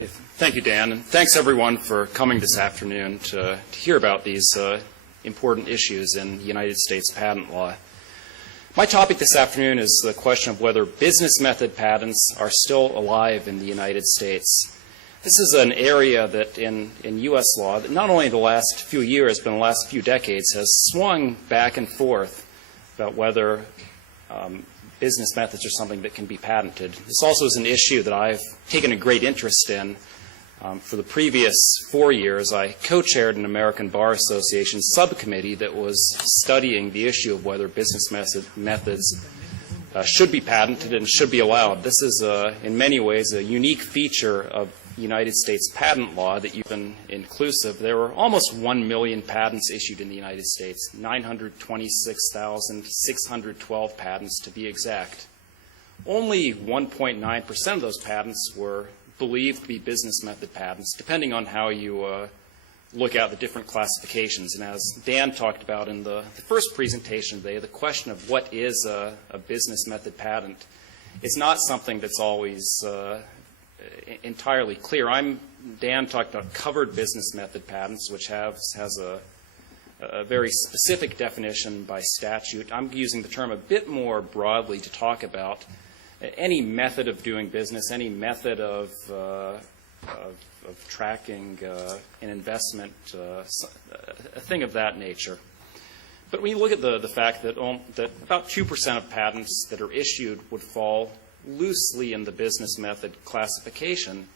Thank you, Dan, and thanks everyone for coming this afternoon to hear about these important issues in United States patent law. My topic this afternoon is the question of whether business method patents are still alive in the United States. This is an area that in U.S. law, that not only in the last few years, but in the last few decades, has swung back and forth about whether business methods are something that can be patented. This also is an issue that I've taken a great interest in. For the previous 4 years, I co-chaired an American Bar Association subcommittee that was studying the issue of whether business methods should be patented and should be allowed. This is, in many ways, a unique feature of United States patent law that you've been inclusive. There were almost 1 million patents issued in the United States, 926,612 patents to be exact. Only 1.9% of those patents were believed to be business method patents, depending on how you look at the different classifications. And as Dan talked about in the first presentation today, the question of what is a business method patent is not something that's always entirely clear. Dan talked about covered business method patents, which has a very specific definition by statute. I'm using the term a bit more broadly to talk about any method of doing business, any method of tracking an investment, a thing of that nature. But when you look at the fact that about 2% of patents that are issued would fall loosely in the business method classification,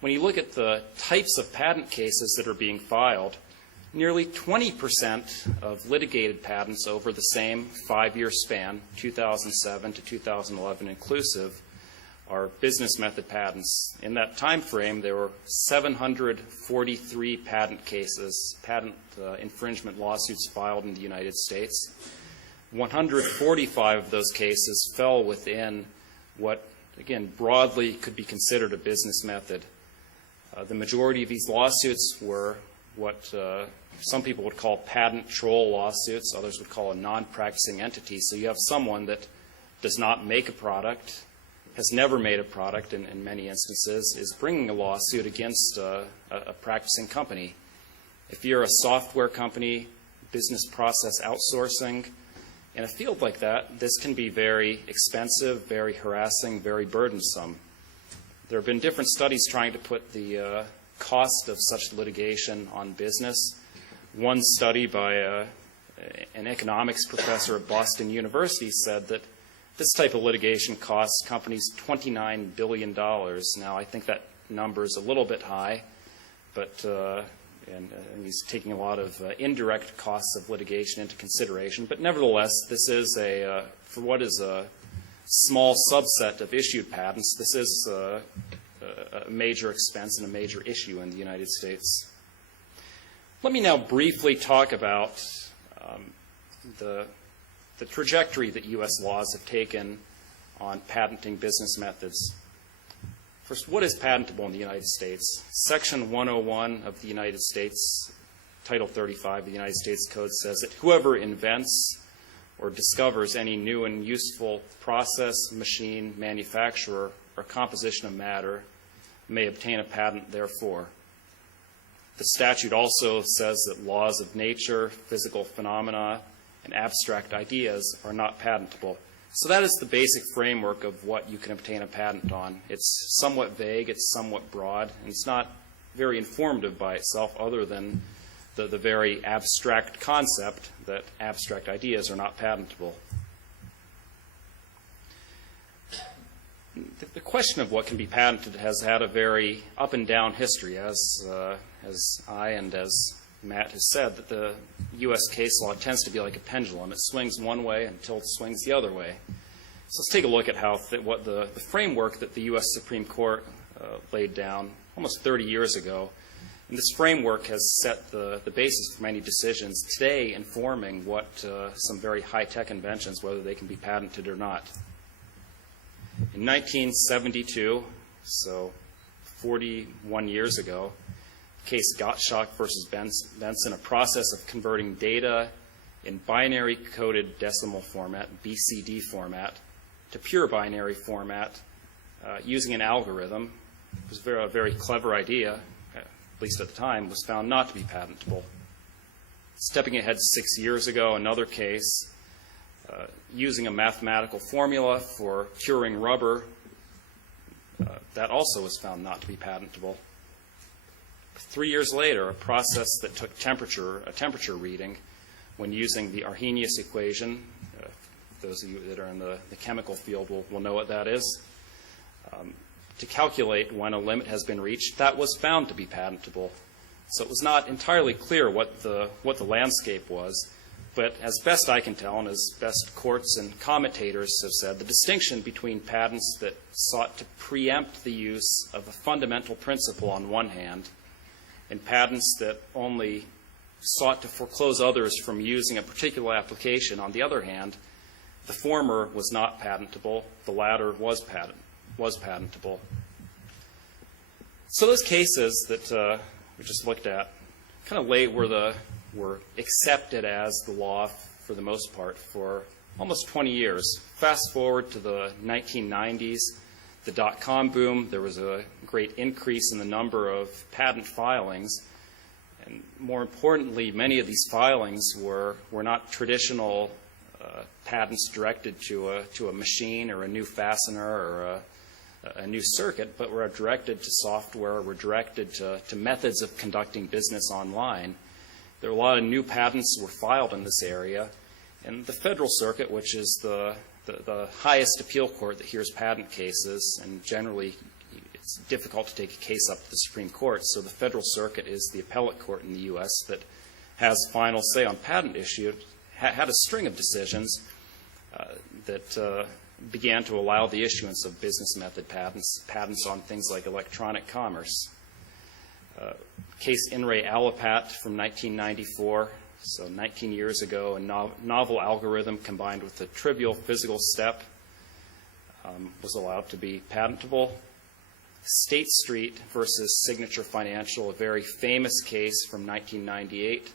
when you look at the types of patent cases that are being filed, nearly 20% of litigated patents over the same 5-year span, 2007 to 2011 inclusive, are business method patents. In that time frame, there were 743 patent cases, patent infringement lawsuits filed in the United States. 145 of those cases fell within what, again, broadly could be considered a business method. The majority of these lawsuits were what some people would call patent troll lawsuits, others would call a non-practicing entity. So you have someone that does not make a product, has never made a product in many instances, is bringing a lawsuit against a practicing company. If you're a software company, business process outsourcing, in a field like that, this can be very expensive, very harassing, very burdensome. There have been different studies trying to put the cost of such litigation on business. One study by an economics professor at Boston University said that this type of litigation costs companies $29 billion. Now, I think that number is a little bit high, but and he's taking a lot of indirect costs of litigation into consideration. But nevertheless, this is for what is a small subset of issued patents, this is a major expense and a major issue in the United States. Let me now briefly talk about the trajectory that U.S. laws have taken on patenting business methods. First, what is patentable in the United States? Section 101 of the United States, Title 35 of the United States Code says that whoever invents or discovers any new and useful process, machine, manufacturer, or composition of matter may obtain a patent therefor. The statute also says that laws of nature, physical phenomena, and abstract ideas are not patentable. So that is the basic framework of what you can obtain a patent on. It's somewhat vague, it's somewhat broad, and it's not very informative by itself other than the very abstract concept that abstract ideas are not patentable. The question of what can be patented has had a very up and down history, as I and as Matt has said, that the U.S. case law tends to be like a pendulum. It swings one way until it swings the other way. So let's take a look at what the framework that the U.S. Supreme Court laid down almost 30 years ago. And this framework has set the basis for many decisions today informing what some very high-tech inventions, whether they can be patented or not. In 1972, so 41 years ago, the case Gottschalk versus Benson, a process of converting data in binary coded decimal format, BCD format, to pure binary format using an algorithm was a very clever idea, at least at the time, was found not to be patentable. Stepping ahead 6 years ago, another case, using a mathematical formula for curing rubber, that also was found not to be patentable. 3 years later, a process that took a temperature reading when using the Arrhenius equation, those of you that are in the chemical field will know what that is, to calculate when a limit has been reached, that was found to be patentable. So it was not entirely clear what the landscape was, but as best I can tell, and as best courts and commentators have said, the distinction between patents that sought to preempt the use of a fundamental principle on one hand, and patents that only sought to foreclose others from using a particular application on the other hand, the former was not patentable, the latter was patentable. So those cases that we just looked at kind of were accepted as the law for the most part for almost 20 years. Fast forward to the 1990s, the dot-com boom, there was a great increase in the number of patent filings. And more importantly, many of these filings were not traditional patents directed to a machine or a new fastener or a new circuit, but were directed to software, were directed to methods of conducting business online. There were a lot of new patents were filed in this area, and the Federal Circuit, which is the highest appeal court that hears patent cases, and generally it's difficult to take a case up to the Supreme Court, so the Federal Circuit is the appellate court in the U.S. that has final say on patent issues, had a string of decisions that began to allow the issuance of business method patents on things like electronic commerce. Case In Re Allopat from 1994, so 19 years ago, a novel algorithm combined with a trivial physical step was allowed to be patentable. State Street versus Signature Financial, a very famous case from 1998.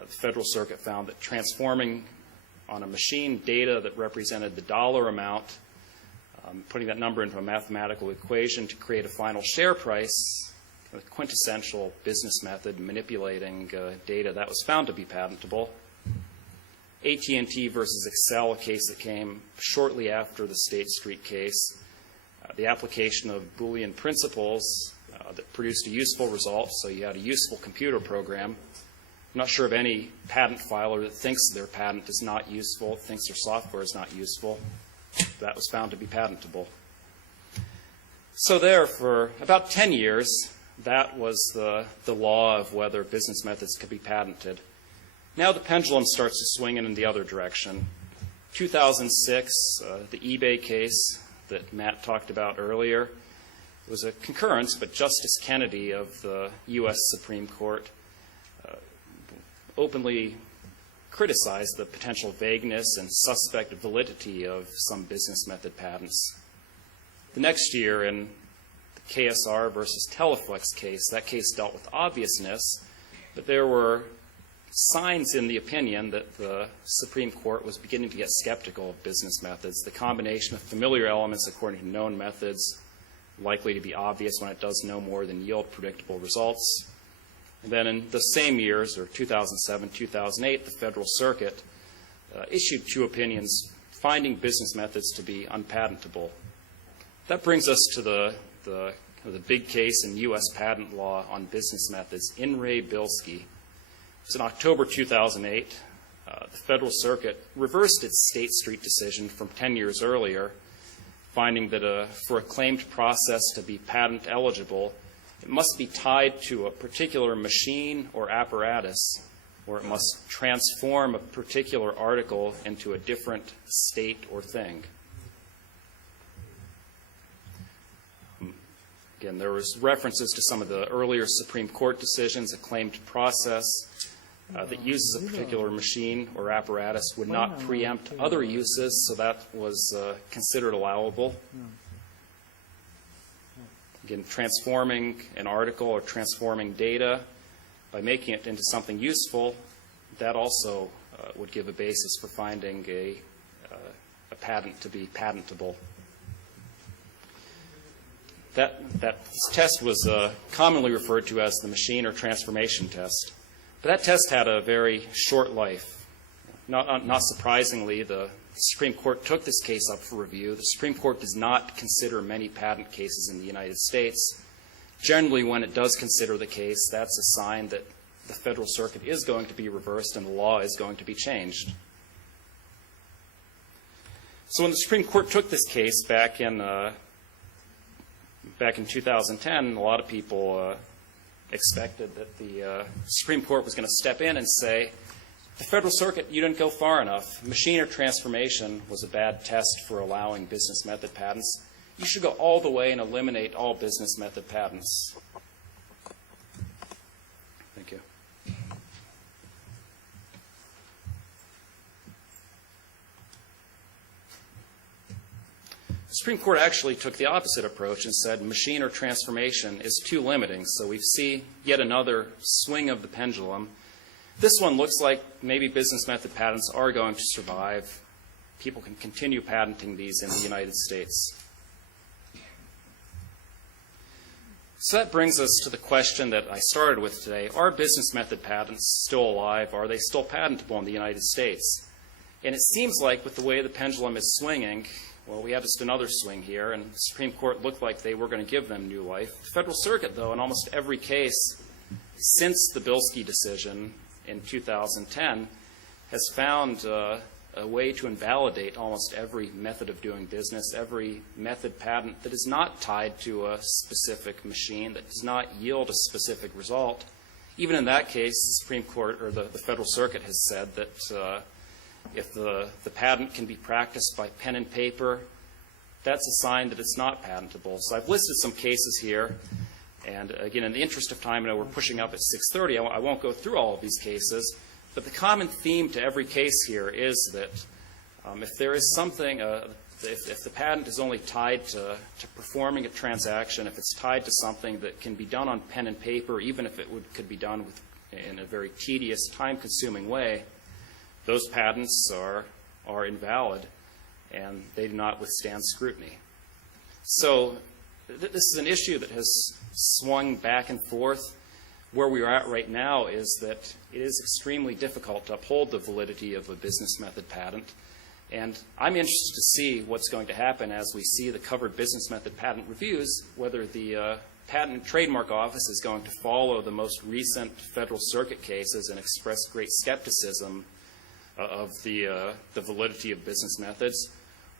The Federal Circuit found that transforming on a machine data that represented the dollar amount, putting that number into a mathematical equation to create a final share price, a quintessential business method manipulating data, that was found to be patentable. AT&T versus Excel, a case that came shortly after the State Street case. The application of Boolean principles that produced a useful result, so you had a useful computer program. I'm not sure of any patent filer that thinks their patent is not useful, thinks their software is not useful. That was found to be patentable. So there, for about 10 years, that was the law of whether business methods could be patented. Now the pendulum starts to swing in the other direction. 2006, the eBay case that Matt talked about earlier, it was a concurrence, but Justice Kennedy of the U.S. Supreme Court openly criticized the potential vagueness and suspect validity of some business method patents. The next year, in the KSR versus Teleflex case, that case dealt with obviousness, but there were signs in the opinion that the Supreme Court was beginning to get skeptical of business methods. The combination of familiar elements according to known methods likely to be obvious when it does no more than yield predictable results. And then in the same years, or 2007, 2008, the Federal Circuit issued two opinions finding business methods to be unpatentable. That brings us to the big case in U.S. patent law on business methods, In Re Bilski. It was in October 2008. The Federal Circuit reversed its State Street decision from 10 years earlier, finding that for a claimed process to be patent eligible, it must be tied to a particular machine or apparatus, or it must transform a particular article into a different state or thing. Again, there was references to some of the earlier Supreme Court decisions. A claimed process that uses a particular machine or apparatus would not preempt other uses, so that was considered allowable. Again, transforming an article or transforming data by making it into something useful, that also would give a basis for finding a patent to be patentable. That test was commonly referred to as the machine or transformation test. But that test had a very short life. Not surprisingly, the Supreme Court took this case up for review. The Supreme Court does not consider many patent cases in the United States. Generally, when it does consider the case, that's a sign that the Federal Circuit is going to be reversed and the law is going to be changed. So when the Supreme Court took this case back in 2010, a lot of people expected that the Supreme Court was going to step in and say, the Federal Circuit, you didn't go far enough. Machine or transformation was a bad test for allowing business method patents. You should go all the way and eliminate all business method patents. Thank you. The Supreme Court actually took the opposite approach and said machine or transformation is too limiting. So we see yet another swing of the pendulum. This one looks like maybe business method patents are going to survive. People can continue patenting these in the United States. So that brings us to the question that I started with today. Are business method patents still alive? Are they still patentable in the United States? And it seems like with the way the pendulum is swinging, well, we have just another swing here, and the Supreme Court looked like they were going to give them new life. The Federal Circuit, though, in almost every case since the Bilski decision in 2010, has found a way to invalidate almost every method of doing business, every method patent that is not tied to a specific machine, that does not yield a specific result. Even in that case, the Supreme Court or the Federal Circuit has said that if the patent can be practiced by pen and paper, that's a sign that it's not patentable. So I've listed some cases here. And again, in the interest of time, I know we're pushing up at 6:30. I won't go through all of these cases. But the common theme to every case here is that if there is something, if the patent is only tied to performing a transaction, if it's tied to something that can be done on pen and paper, even if it could be done in a very tedious, time-consuming way, those patents are invalid, and they do not withstand scrutiny. So this is an issue that has swung back and forth. Where we are at right now is that it is extremely difficult to uphold the validity of a business method patent. And I'm interested to see what's going to happen as we see the covered business method patent reviews, whether the Patent and Trademark Office is going to follow the most recent Federal Circuit cases and express great skepticism of the validity of business methods,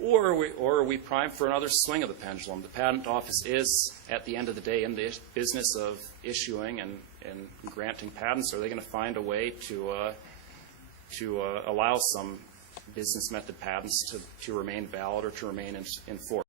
or are we primed for another swing of the pendulum? The Patent Office is, at the end of the day, in the business of issuing and granting patents. Are they going to find a way to allow some business method patents to remain valid or to remain in force?